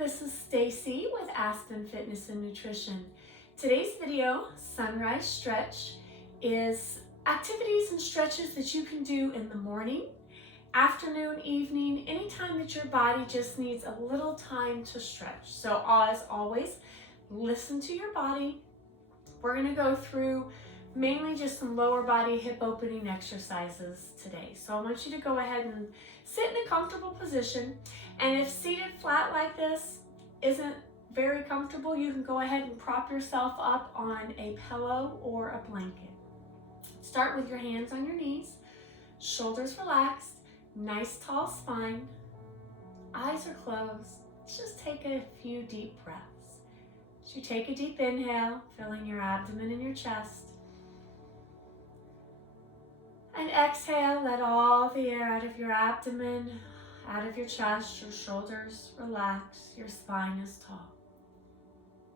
this is Stacie with Aspen Fitness and Nutrition. Today's video, Sunrise Stretch, is activities and stretches that you can do in the morning, afternoon, evening, anytime that your body just needs a little time to stretch. So as always, listen to your body. We're going to go through mainly just some lower body hip opening exercises today. So I want you to go ahead and sit in a comfortable position. And if seated flat like this isn't very comfortable, you can go ahead and prop yourself up on a pillow or a blanket. Start with your hands on your knees, shoulders relaxed, nice tall spine, eyes are closed. Let's just take a few deep breaths. As you take a deep inhale, filling your abdomen and your chest. And exhale, let all the air out of your abdomen, out of your chest, your shoulders relax, your spine is tall.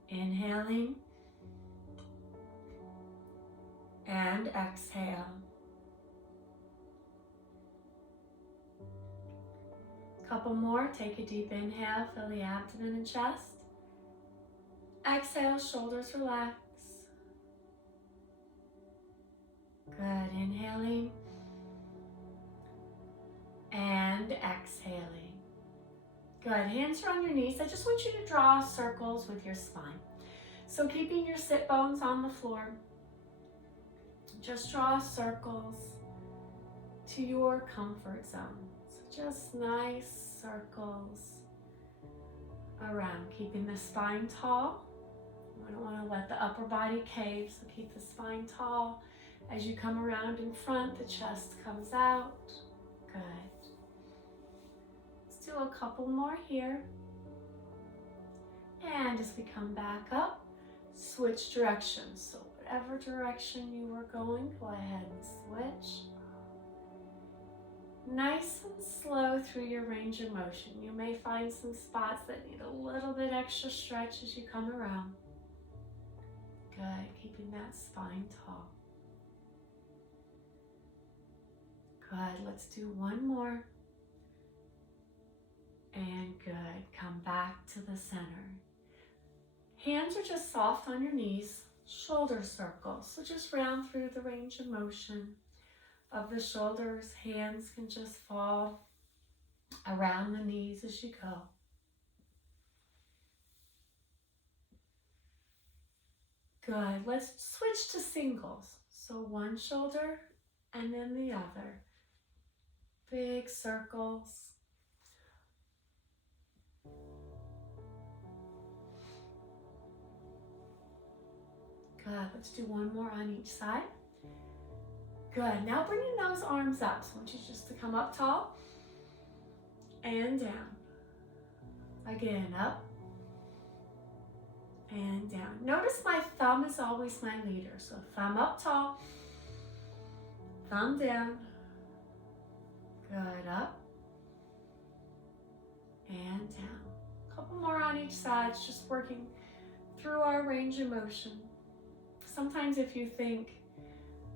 Inhaling and exhale. Couple more, take a deep inhale, fill the abdomen and chest. Exhale, shoulders relax. Good, inhaling and exhaling. Good, hands are on your knees. I just want you to draw circles with your spine. So keeping your sit bones on the floor, just draw circles to your comfort zone. So just nice circles around, keeping the spine tall. We don't want to let the upper body cave, so keep the spine tall. As you come around in front, the chest comes out. Good. Let's do a couple more here. And as we come back up, switch directions. So whatever direction you were going, go ahead and switch. Nice and slow through your range of motion. You may find some spots that need a little bit extra stretch as you come around. Good, keeping that spine tall. Good, let's do one more. And good, come back to the center. Hands are just soft on your knees, shoulder circles. So just round through the range of motion of the shoulders. Hands can just fall around the knees as you go. Good, let's switch to singles. So one shoulder and then the other. Big circles. Good, let's do one more on each side. Good, now bringing those arms up. So I want you just to come up tall and down. Again, up and down. Notice my thumb is always my leader. So thumb up tall, thumb down. Good, up and down. A couple more on each side, just working through our range of motion. Sometimes if you think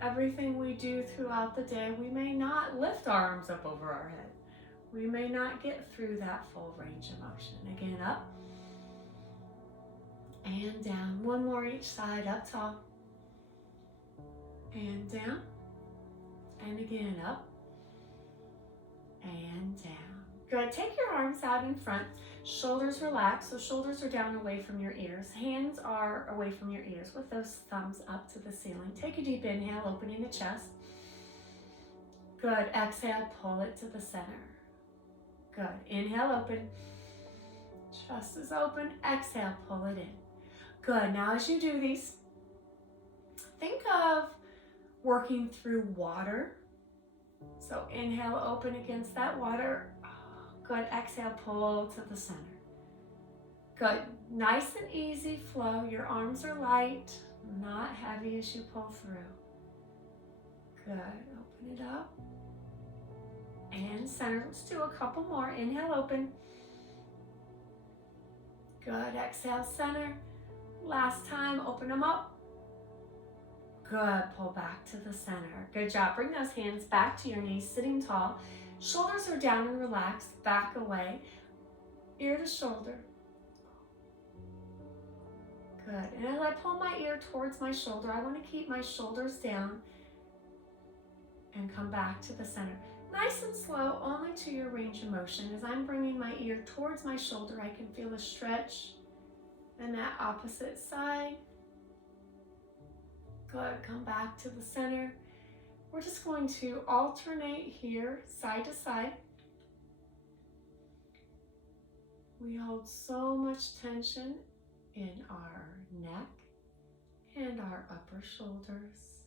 everything we do throughout the day, we may not lift our arms up over our head. We may not get through that full range of motion. Again, up and down. One more each side, up tall and down. And again, up and down. Good, take your arms out in front, shoulders relaxed, so shoulders are down away from your ears. Hands are away from your ears with those thumbs up to the ceiling. Take a deep inhale, opening the chest. Good, exhale, pull it to the center. Good, inhale, open. Chest is open, exhale, pull it in. Good, now as you do these, think of working through water. So inhale, open against that water. Good, exhale, pull to the center. Good, nice and easy flow. Your arms are light, not heavy as you pull through. Good, open it up. And center, let's do a couple more. Inhale, open. Good, exhale, center. Last time, open them up. Good, pull back to the center. Good job, bring those hands back to your knees, sitting tall. Shoulders are down and relaxed, back away, ear to shoulder. Good. And as I pull my ear towards my shoulder, I want to keep my shoulders down and come back to the center. Nice and slow, only to your range of motion. As I'm bringing my ear towards my shoulder, I can feel a stretch in that opposite side. Good. Come back to the center. We're just going to alternate here, side to side. We hold so much tension in our neck and our upper shoulders.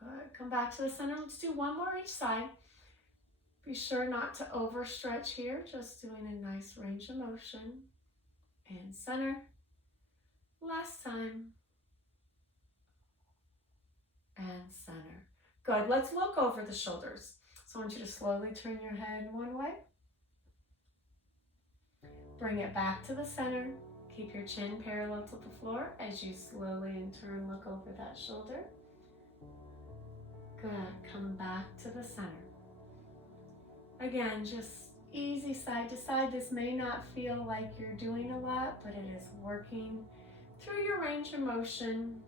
Good. Come back to the center. Let's do one more each side. Be sure not to overstretch here, just doing a nice range of motion. And center. Last time. And center. Good. Let's look over the shoulders. So I want you to slowly turn your head one way. Bring it back to the center. Keep your chin parallel to the floor as you slowly in turn look over that shoulder. Good. Come back to the center. Again, just easy side to side. This may not feel like you're doing a lot, but it is working through your range of motion.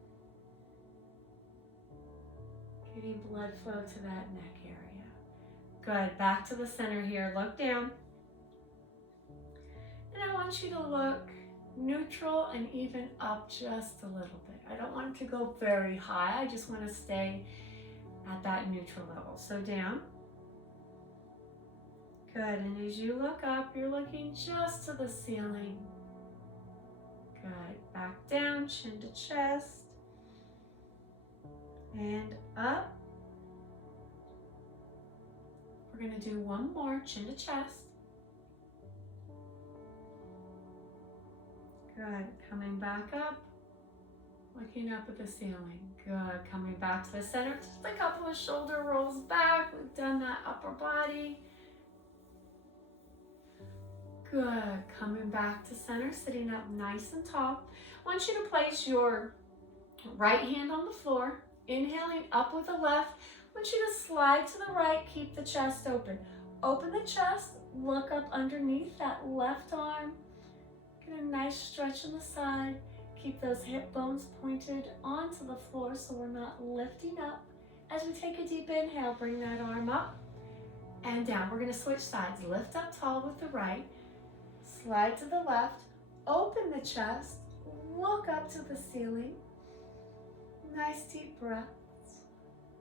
Getting blood flow to that neck area. Good. Back to the center here. Look down. And I want you to look neutral and even up just a little bit. I don't want it to go very high. I just want to stay at that neutral level. So down. Good. And as you look up, you're looking just to the ceiling. Good. Back down, chin to chest. And up. We're going to do one more, chin to chest. Good. Coming back up. Looking up at the ceiling. Good. Coming back to the center. Just a couple of shoulder rolls back. We've done that upper body. Good. Coming back to center, sitting up nice and tall. I want you to place your right hand on the floor. Inhaling up with the left. I want you to slide to the right. Keep the chest open. Open the chest. Look up underneath that left arm. Get a nice stretch on the side. Keep those hip bones pointed onto the floor so we're not lifting up. As we take a deep inhale, bring that arm up and down. We're going to switch sides. Lift up tall with the right. Slide to the left. Open the chest. Look up to the ceiling. Nice deep breaths.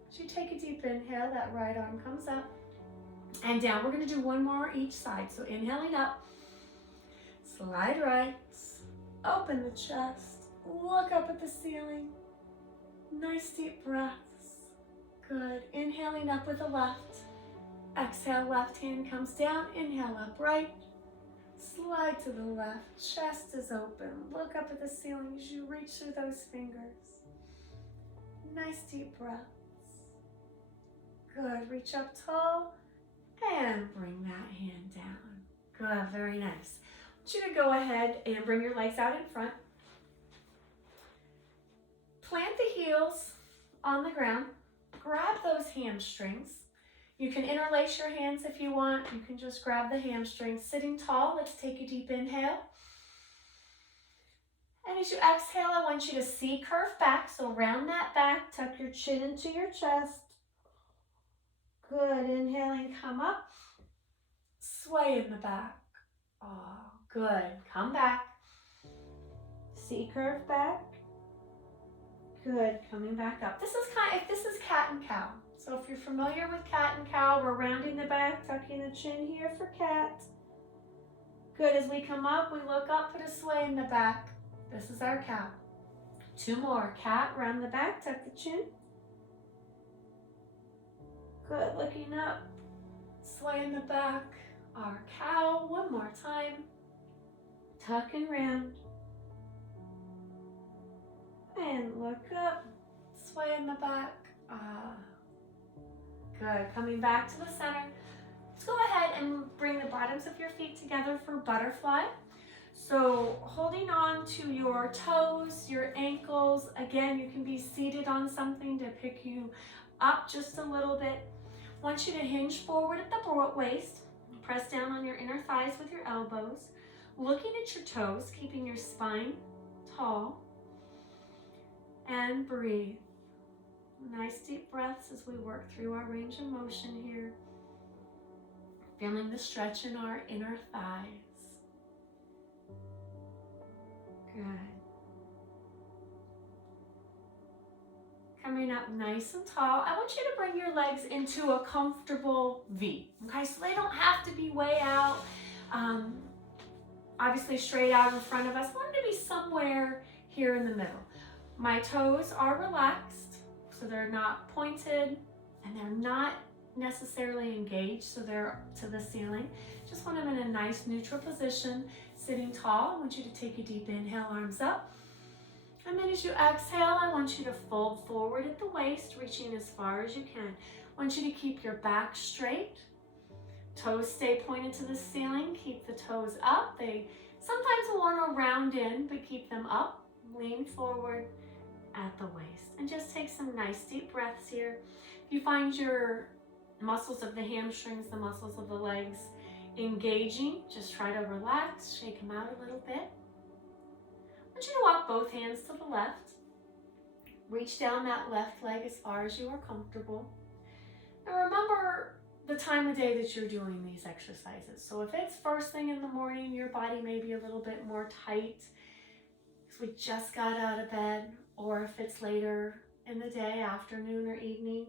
As you take a deep inhale, that right arm comes up and down. We're going to do one more each side. So inhaling up. Slide right. Open the chest. Look up at the ceiling. Nice deep breaths. Good. Inhaling up with the left. Exhale, left hand comes down. Inhale up right. Slide to the left. Chest is open. Look up at the ceiling as you reach through those fingers. Nice deep breaths. Good. Reach up tall and bring that hand down. Good. Very nice. I want you to go ahead and bring your legs out in front. Plant the heels on the ground. Grab those hamstrings. You can interlace your hands if you want. You can just grab the hamstrings. Sitting tall, let's take a deep inhale. And as you exhale, I want you to C-curve back. So round that back, tuck your chin into your chest. Good. Inhaling, come up. Sway in the back. Oh, good. Come back. C-curve back. Good. Coming back up. This is cat and cow. So if you're familiar with cat and cow, we're rounding the back, tucking the chin here for cat. Good. As we come up, we look up, put a sway in the back. This is our cow. Two more. Cat, round the back, tuck the chin. Good. Looking up, sway in the back. Our cow. One more time. Tuck and round. And look up, sway in the back. Good. Coming back to the center. Let's go ahead and bring the bottoms of your feet together for butterfly. So holding on to your toes, your ankles. Again, you can be seated on something to pick you up just a little bit. I want you to hinge forward at the waist. Press down on your inner thighs with your elbows. looking at your toes, keeping your spine tall, and breathe. Nice deep breaths as we work through our range of motion here. Feeling the stretch in our inner thighs. Good. Coming up nice and tall, I want you to bring your legs into a comfortable V, okay? So they don't have to be way out, obviously straight out in front of us. I want them to be somewhere here in the middle. My toes are relaxed, so they're not pointed, and they're not necessarily engaged, so they're to the ceiling. Just want them in a nice neutral position, sitting tall. I want you to take a deep inhale, arms up. And then as you exhale, I want you to fold forward at the waist, reaching as far as you can. I want you to keep your back straight. Toes stay pointed to the ceiling. Keep the toes up. They sometimes want to round in, but keep them up. Lean forward at the waist. And just take some nice deep breaths here. If you find your muscles of the hamstrings, the muscles of the legs engaging, just try to relax, shake them out a little bit. I want you to walk both hands to the left. Reach down that left leg as far as you are comfortable. And remember the time of day that you're doing these exercises. So if it's first thing in the morning, your body may be a little bit more tight because we just got out of bed, or if it's later in the day, afternoon or evening,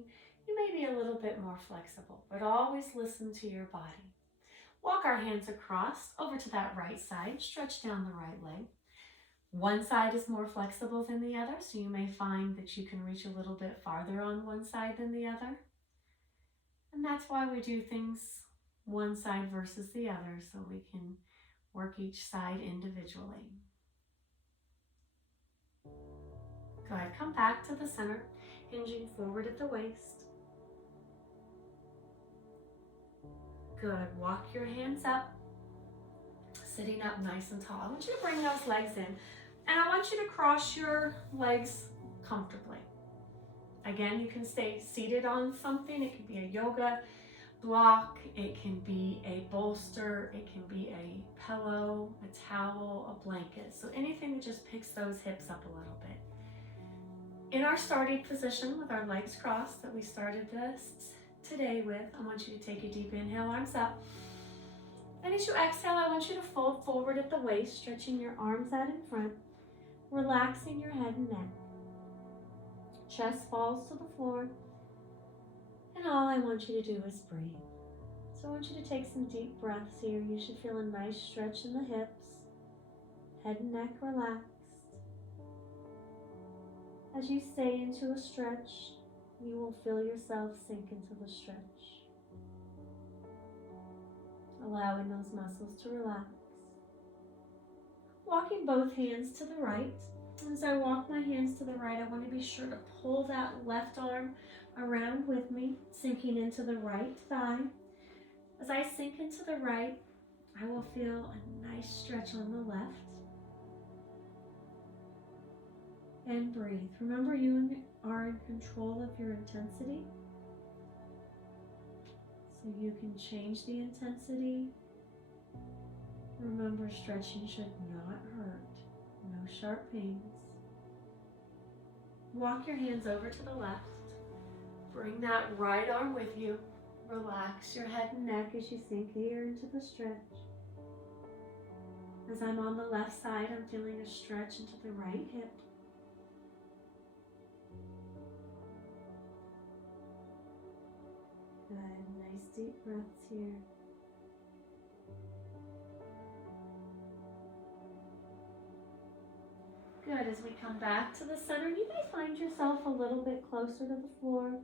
you may be a little bit more flexible, but always listen to your body. Walk our hands across over to that right side, stretch down the right leg. One side is more flexible than the other, so you may find that you can reach a little bit farther on one side than the other. And that's why we do things one side versus the other, so we can work each side individually. Go ahead, come back to the center, hinging forward at the waist. Good, walk your hands up, sitting up nice and tall. I want you to bring those legs in. And I want you to cross your legs comfortably. Again, you can stay seated on something. It can be a yoga block. It can be a bolster. It can be a pillow, a towel, a blanket. So anything that just picks those hips up a little bit. In our starting position with our legs crossed that we started this today with, I want you to take a deep inhale, arms up. And as you exhale, I want you to fold forward at the waist, stretching your arms out in front. Relaxing your head and neck. Chest falls to the floor. And all I want you to do is breathe. So I want you to take some deep breaths here. You should feel a nice stretch in the hips. Head and neck relaxed. As you stay into a stretch, you will feel yourself sink into the stretch. Allowing those muscles to relax. Walking both hands to the right. As I walk my hands to the right, I want to be sure to pull that left arm around with me, sinking into the right thigh. As I sink into the right, I will feel a nice stretch on the left. And breathe. Remember, you are in control of your intensity. So you can change the intensity. Remember, stretching should not hurt. No sharp pains. Walk your hands over to the left. Bring that right arm with you. Relax your head and neck as you sink here into the stretch. As I'm on the left side, I'm feeling a stretch into the right hip. Good, nice deep breaths here. Good, as we come back to the center, you may find yourself a little bit closer to the floor.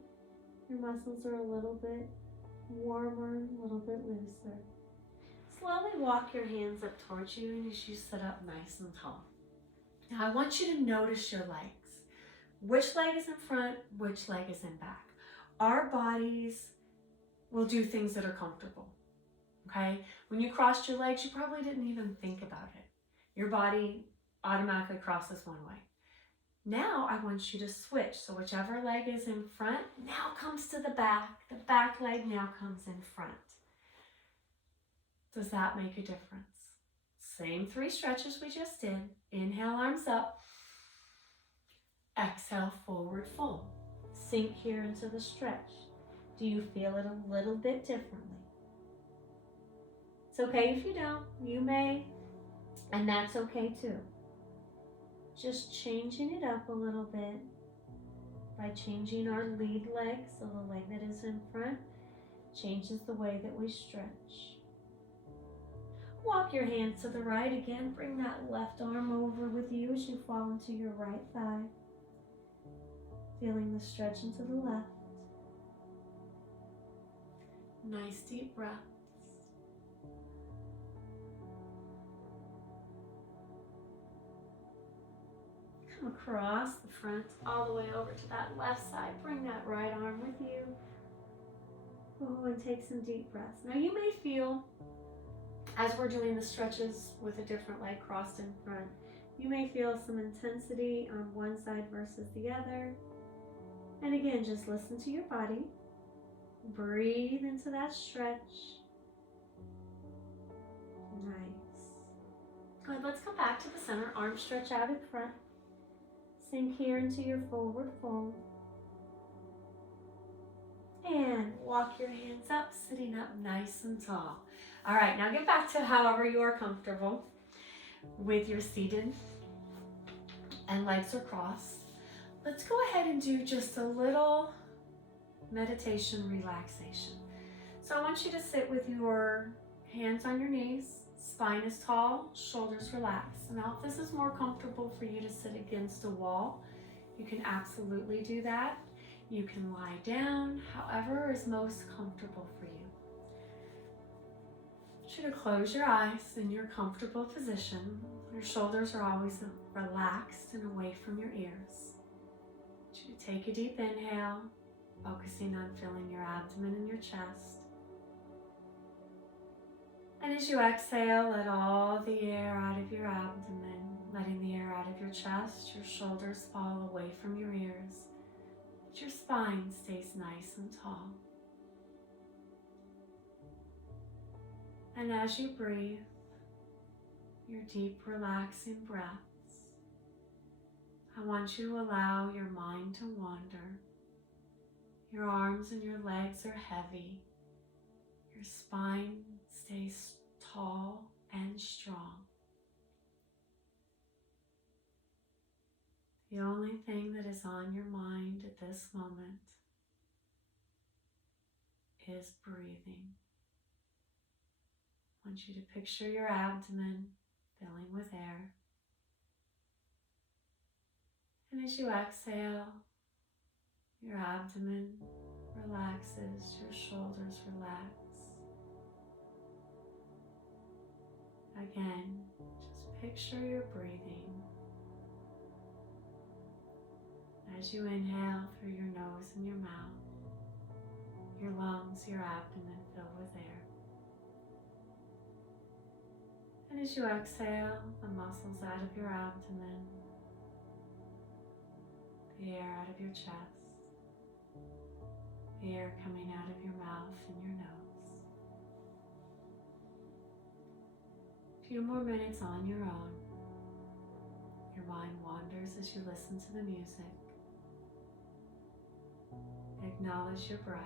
Your muscles are a little bit warmer, a little bit looser. Slowly walk your hands up towards you and as you sit up nice and tall. Now I want you to notice your legs. Which leg is in front, which leg is in back. Our bodies will do things that are comfortable, okay? When you crossed your legs, you probably didn't even think about it. Your body automatically crosses one way. Now I want you to switch. So whichever leg is in front now comes to the back leg now comes in front. Does that make a difference? Same 3 stretches we just did. Inhale, arms up. Exhale, forward fold. Sink here into the stretch. Do you feel it a little bit differently? It's okay if you don't. You may, and that's okay too. Just changing it up a little bit by changing our lead leg, so the leg that is in front changes the way that we stretch. Walk your hands to the right again. Bring that left arm over with you as you fall into your right thigh. Feeling the stretch into the left. Nice deep breaths. Come across the front all the way over to that left side. Bring that right arm with you. Oh, and take some deep breaths. Now you may feel, as we're doing the stretches with a different leg crossed in front, you may feel some intensity on one side versus the other. And again, just listen to your body. Breathe into that stretch. Nice. Good, let's come back to the center. Arms stretch out in front. Sink here into your forward fold. And walk your hands up, sitting up nice and tall. All right, now get back to however you are comfortable with your seated and legs are crossed. Let's go ahead and do just a little meditation relaxation. So I want you to sit with your hands on your knees, spine is tall, shoulders relaxed. Now if this is more comfortable for you to sit against a wall, you can absolutely do that. You can lie down, however is most comfortable for you. I want you to close your eyes in your comfortable position. Your shoulders are always relaxed and away from your ears. I want you to take a deep inhale, focusing on filling your abdomen and your chest. And as you exhale, let all the air out of your abdomen, letting the air out of your chest, your shoulders fall away from your ears. But your spine stays nice and tall. And as you breathe, your deep relaxing breaths, I want you to allow your mind to wander. Your arms and your legs are heavy. Your spine stays tall and strong. The only thing that is on your mind at this moment is breathing. I want you to picture your abdomen filling with air. And as you exhale, your abdomen relaxes, your shoulders relax. Again, just picture your breathing. As you inhale through your nose and your mouth, your lungs, your abdomen fill with air. And as you exhale, the muscles out of your abdomen, the air out of your chest, the air coming out of your mouth and your nose. A few more minutes on your own. Your mind wanders as you listen to the music. Acknowledge your breath.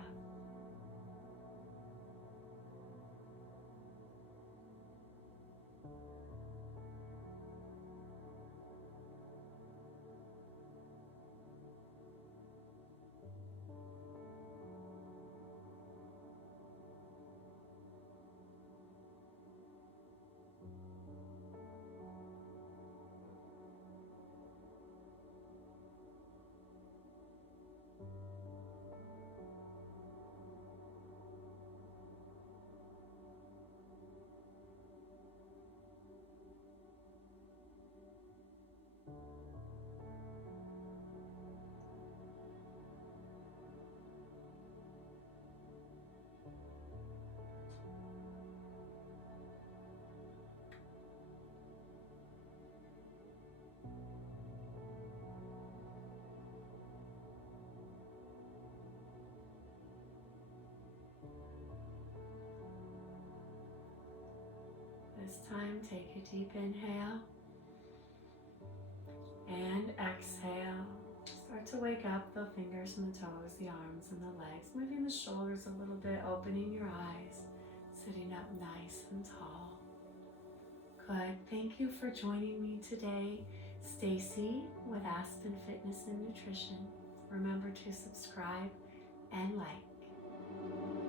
this time, take a deep inhale and exhale. Start to wake up the fingers and the toes, the arms and the legs, moving the shoulders a little bit, opening your eyes, sitting up nice and tall. Good. Thank you for joining me today. Stacie with Aspen Fitness and Nutrition. Remember to subscribe and like.